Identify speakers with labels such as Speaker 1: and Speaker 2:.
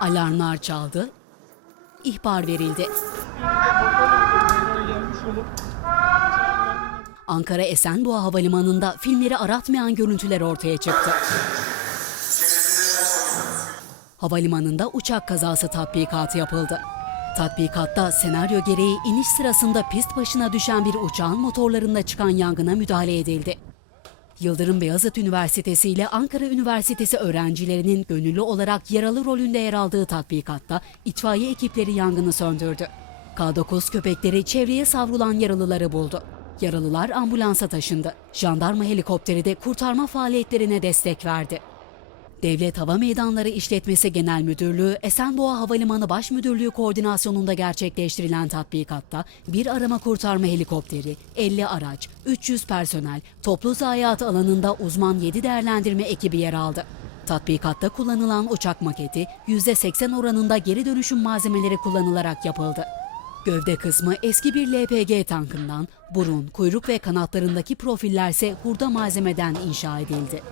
Speaker 1: Alarmlar çaldı, ihbar verildi. Ankara Esenboğa Havalimanı'nda filmleri aratmayan görüntüler ortaya çıktı. Havalimanında uçak kazası tatbikatı yapıldı. Tatbikatta senaryo gereği iniş sırasında pist başına düşen bir uçağın motorlarında çıkan yangına müdahale edildi. Yıldırım Beyazıt Üniversitesi ile Ankara Üniversitesi öğrencilerinin gönüllü olarak yaralı rolünde yer aldığı tatbikatta itfaiye ekipleri yangını söndürdü. K9 köpekleri çevreye savrulan yaralıları buldu. Yaralılar ambulansa taşındı. Jandarma helikopteri de kurtarma faaliyetlerine destek verdi. Devlet Hava Meydanları İşletmesi Genel Müdürlüğü, Esenboğa Havalimanı Baş Müdürlüğü koordinasyonunda gerçekleştirilen tatbikatta bir arama kurtarma helikopteri, 50 araç, 300 personel, toplu zayiat alanında uzman 7 değerlendirme ekibi yer aldı. Tatbikatta kullanılan uçak maketi %80 oranında geri dönüşüm malzemeleri kullanılarak yapıldı. Gövde kısmı eski bir LPG tankından, burun, kuyruk ve kanatlarındaki profillerse hurda malzemeden inşa edildi.